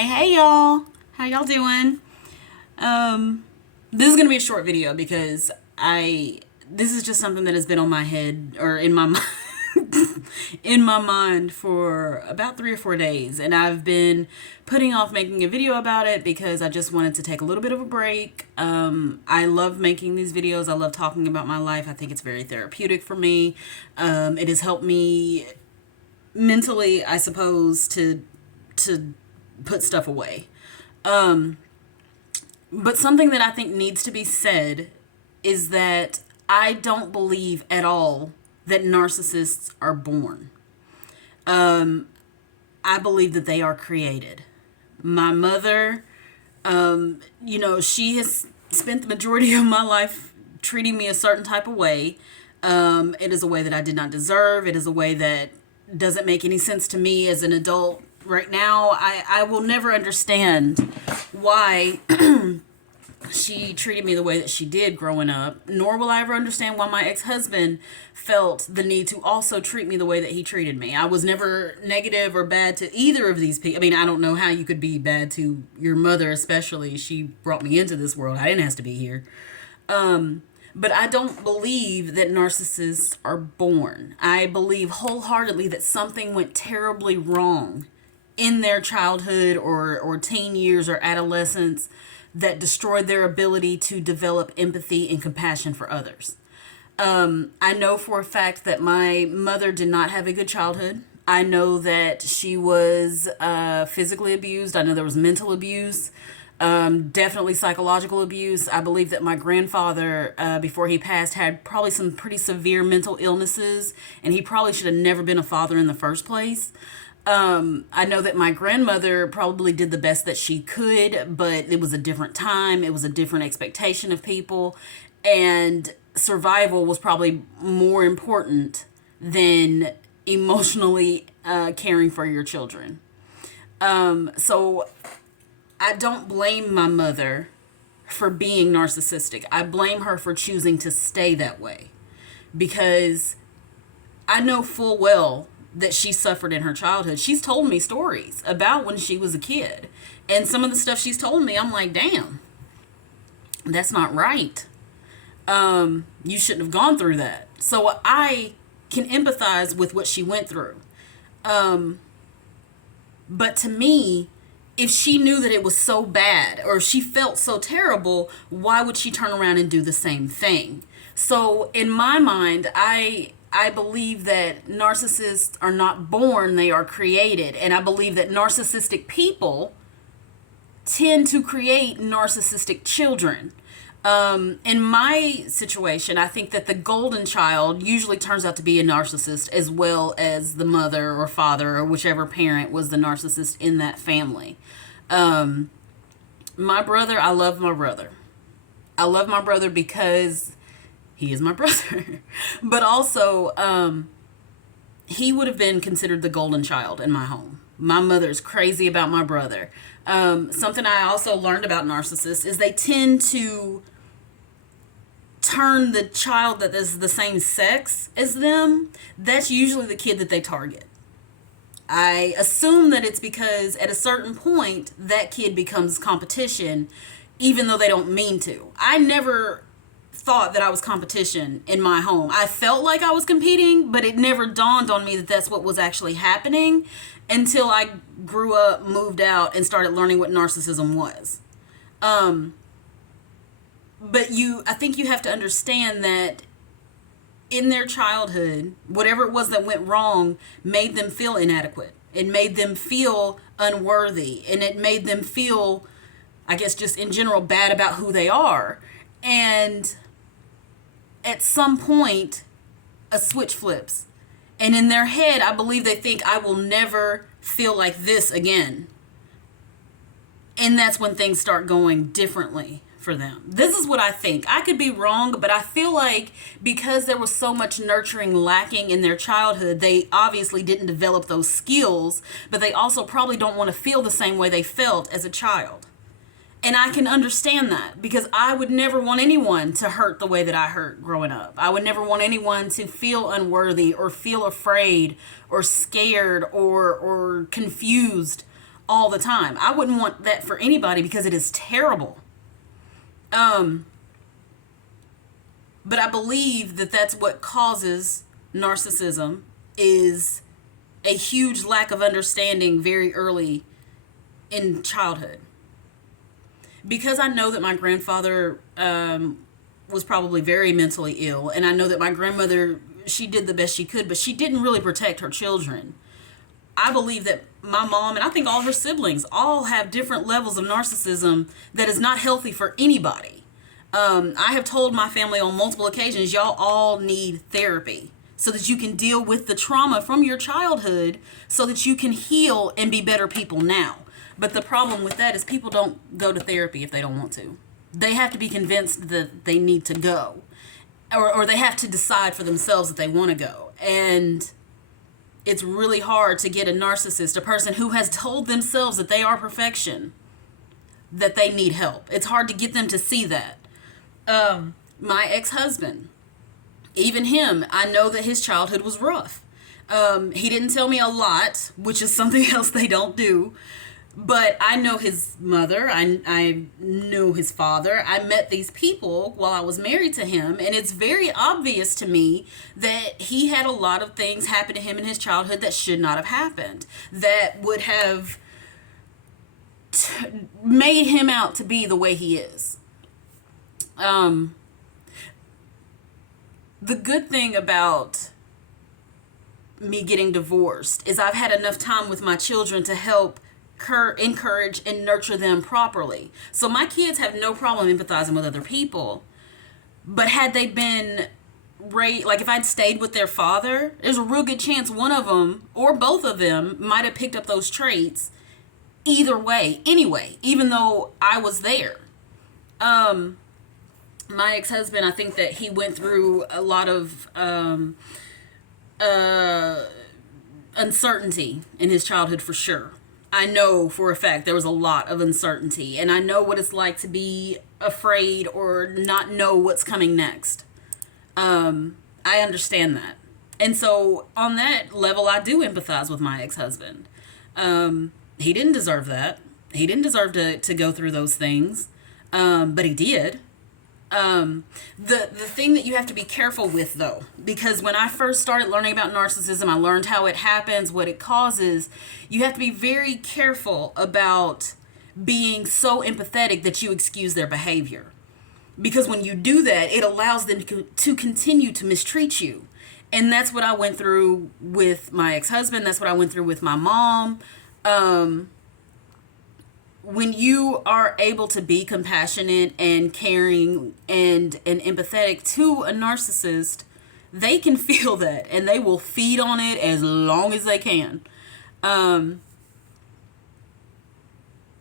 Hey y'all. How y'all doing? This is gonna be a short video because this is just something that has been on my head or in my in my mind for about 3 or 4 days, and I've been putting off making a video about it because I just wanted to take a little bit of a break. I love making these videos. I love talking about my life. I think it's very therapeutic for me. It has helped me mentally, I suppose, to put stuff away. But something that I think needs to be said is that I don't believe at all that narcissists are born. I believe that they are created. My mother, she has spent the majority of my life treating me a certain type of way. It is a way that I did not deserve. It is a way that doesn't make any sense to me as an adult right now. I will never understand why she treated me the way that she did growing up, nor will I ever understand why my ex-husband felt the need to also treat me the way that he treated me. I was never negative or bad to either of these people. I mean, I don't know how you could be bad to your mother, especially. She brought me into this world. I didn't have to be here. But I don't believe that narcissists are born. I believe wholeheartedly that something went terribly wrong in their childhood or teen years or adolescence that destroyed their ability to develop empathy and compassion for others. I know for a fact that my mother did not have a good childhood. I know that she was physically abused. I know there was mental abuse, definitely psychological abuse. I believe that my grandfather, before he passed, had probably some pretty severe mental illnesses, and he probably should have never been a father in the first place. I know that my grandmother probably did the best that she could, but it was a different time. It was a different expectation of people. And survival was probably more important than emotionally caring for your children. So I don't blame my mother for being narcissistic. I blame her for choosing to stay that way because I know full well that she suffered in her childhood. She's told me stories about when she was a kid. And some of the stuff she's told me, I'm like, damn, that's not right. You shouldn't have gone through that. So I can empathize with what she went through. But to me, if she knew that it was so bad or she felt so terrible, why would she turn around and do the same thing? So in my mind, I believe that narcissists are not born, they are created. And I believe that narcissistic people tend to create narcissistic children. In my situation, I think that the golden child usually turns out to be a narcissist as well as the mother or father or whichever parent was the narcissist in that family. My brother, I love my brother. I love my brother because he is my brother. But also, he would have been considered the golden child in my home. My mother's crazy about my brother. Something I also learned about narcissists is they tend to turn the child that is the same sex as them. That's usually the kid that they target. I assume that it's because at a certain point, that kid becomes competition, even though they don't mean to. I never thought that I was competition in my home. I felt like I was competing, but it never dawned on me that that's what was actually happening until I grew up, moved out, and started learning what narcissism was. But I think you have to understand that in their childhood, whatever it was that went wrong made them feel inadequate. It made them feel unworthy, and it made them feel, I guess, just in general, bad about who they are. And at some point, a switch flips. And in their head, I believe they think, I will never feel like this again. And that's when things start going differently for them. This is what I think. I could be wrong, but I feel like because there was so much nurturing lacking in their childhood, they obviously didn't develop those skills, but they also probably don't want to feel the same way they felt as a child. And I can understand that because I would never want anyone to hurt the way that I hurt growing up. I would never want anyone to feel unworthy or feel afraid or scared or confused all the time. I wouldn't want that for anybody because it is terrible. But I believe that that's what causes narcissism, is a huge lack of understanding very early in childhood. Because I know that my grandfather was probably very mentally ill, and I know that my grandmother, she did the best she could, but she didn't really protect her children. I believe that my mom, and I think all her siblings, all have different levels of narcissism that is not healthy for anybody. I have told my family on multiple occasions, y'all all need therapy so that you can deal with the trauma from your childhood so that you can heal and be better people now. But the problem with that is people don't go to therapy if they don't want to. They have to be convinced that they need to go. Or they have to decide for themselves that they want to go. And it's really hard to get a narcissist, a person who has told themselves that they are perfection, that they need help. It's hard to get them to see that. My ex-husband, even him, I know that his childhood was rough. He didn't tell me a lot, which is something else they don't do. But I know his mother. I knew his father. I met these people while I was married to him. And it's very obvious to me that he had a lot of things happen to him in his childhood that should not have happened. That would have made him out to be the way he is. The good thing about me getting divorced is I've had enough time with my children to help encourage and nurture them properly. So my kids have no problem empathizing with other people. But had they been raised, like if I'd stayed with their father, there's a real good chance one of them or both of them might have picked up those traits either way, anyway, even though I was there. My ex-husband, I think that he went through a lot of uncertainty in his childhood for sure. I know for a fact there was a lot of uncertainty, and I know what it's like to be afraid or not know what's coming next. I understand that. And so on that level, I do empathize with my ex-husband. He didn't deserve that. He didn't deserve to go through those things, but he did. The thing that you have to be careful with, though, because when I first started learning about narcissism, I learned how it happens, what it causes. You have to be very careful about being so empathetic that you excuse their behavior. Because when you do that, it allows them to continue to mistreat you. And that's what I went through with my ex-husband. That's what I went through with my mom. When you are able to be compassionate and caring and empathetic to a narcissist, they can feel that and they will feed on it as long as they can.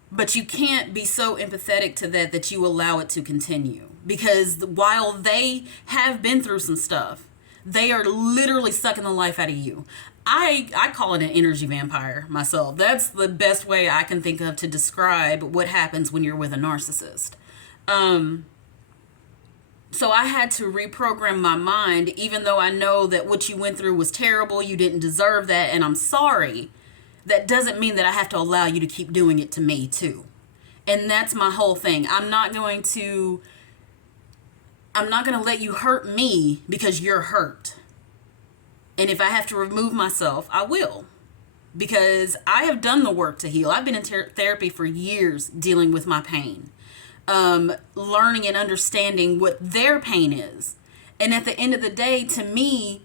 But you can't be so empathetic to that you allow it to continue. Because while they have been through some stuff, they are literally sucking the life out of you. I call it an energy vampire myself. That's the best way I can think of to describe what happens when you're with a narcissist. So I had to reprogram my mind, even though I know that what you went through was terrible, you didn't deserve that, and I'm sorry. That doesn't mean that I have to allow you to keep doing it to me too. And that's my whole thing. I'm not going to let you hurt me because you're hurt. And if I have to remove myself, I will. Because I have done the work to heal. I've been in therapy for years dealing with my pain. Learning and understanding what their pain is. And at the end of the day, to me,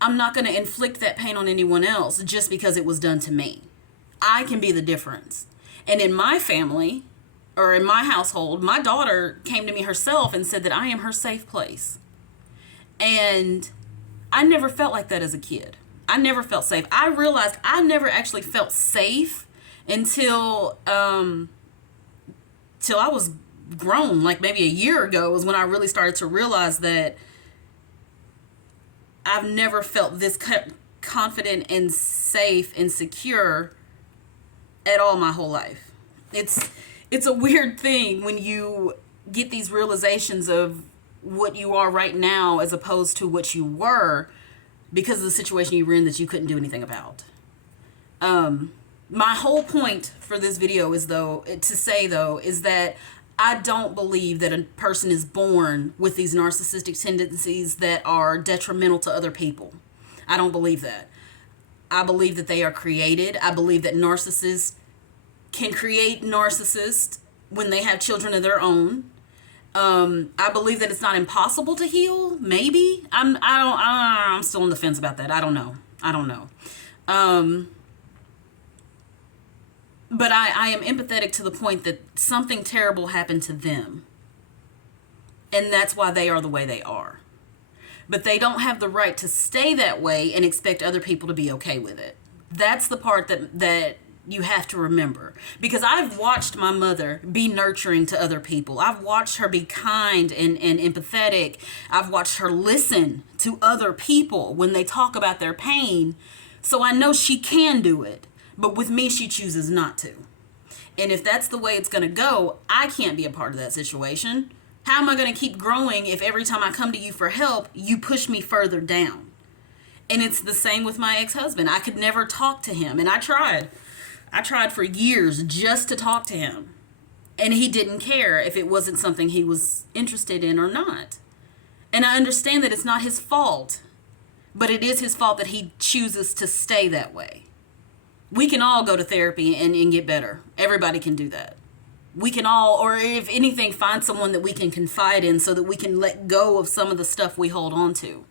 I'm not going to inflict that pain on anyone else just because it was done to me. I can be the difference. And in my family, or in my household, my daughter came to me herself and said that I am her safe place. And I never felt like that as a kid. I never felt safe. I realized I never actually felt safe until till I was grown, like maybe a year ago was when I really started to realize that I've never felt this confident and safe and secure at all my whole life. It's a weird thing when you get these realizations of what you are right now as opposed to what you were because of the situation you were in that you couldn't do anything about. My whole point for this video is is that I don't believe that a person is born with these narcissistic tendencies that are detrimental to other people. I don't believe that. I believe that they are created. I believe that narcissists can create narcissists when they have children of their own. I believe that it's not impossible to heal. Maybe I'm still on the fence about that. I don't know. But I am empathetic to the point that something terrible happened to them, and that's why they are the way they are. But they don't have the right to stay that way and expect other people to be okay with it. That's the part that you have to remember. Because I've watched my mother be nurturing to other people. I've watched her be kind and empathetic. I've watched her listen to other people when they talk about their pain. So I know she can do it. But with me, she chooses not to. And if that's the way it's going to go, I can't be a part of that situation. How am I going to keep growing if every time I come to you for help, you push me further down? And it's the same with my ex-husband. I could never talk to him. And I tried. I tried for years just to talk to him. And he didn't care if it wasn't something he was interested in or not. And I understand that it's not his fault. But it is his fault that he chooses to stay that way. We can all go to therapy and get better. Everybody can do that. We can all, or if anything, find someone that we can confide in so that we can let go of some of the stuff we hold on to.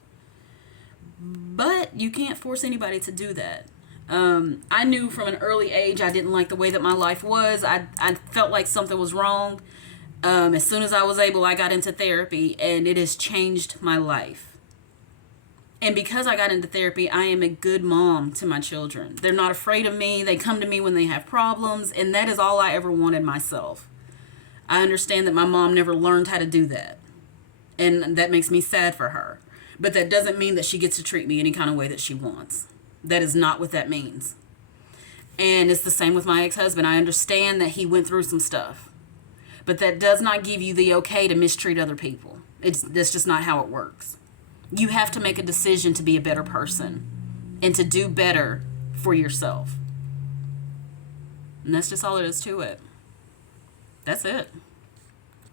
But you can't force anybody to do that. I knew from an early age I didn't like the way that my life was. I felt like something was wrong. As soon as I was able, I got into therapy, and it has changed my life. And because I got into therapy, I am a good mom to my children. They're not afraid of me. They come to me when they have problems. And that is all I ever wanted myself. I understand that my mom never learned how to do that. And that makes me sad for her. But that doesn't mean that she gets to treat me any kind of way that she wants. That is not what that means. And it's the same with my ex-husband. I understand that he went through some stuff. But that does not give you the okay to mistreat other people. That's just not how it works. You have to make a decision to be a better person and to do better for yourself. And that's just all there is to it. That's it.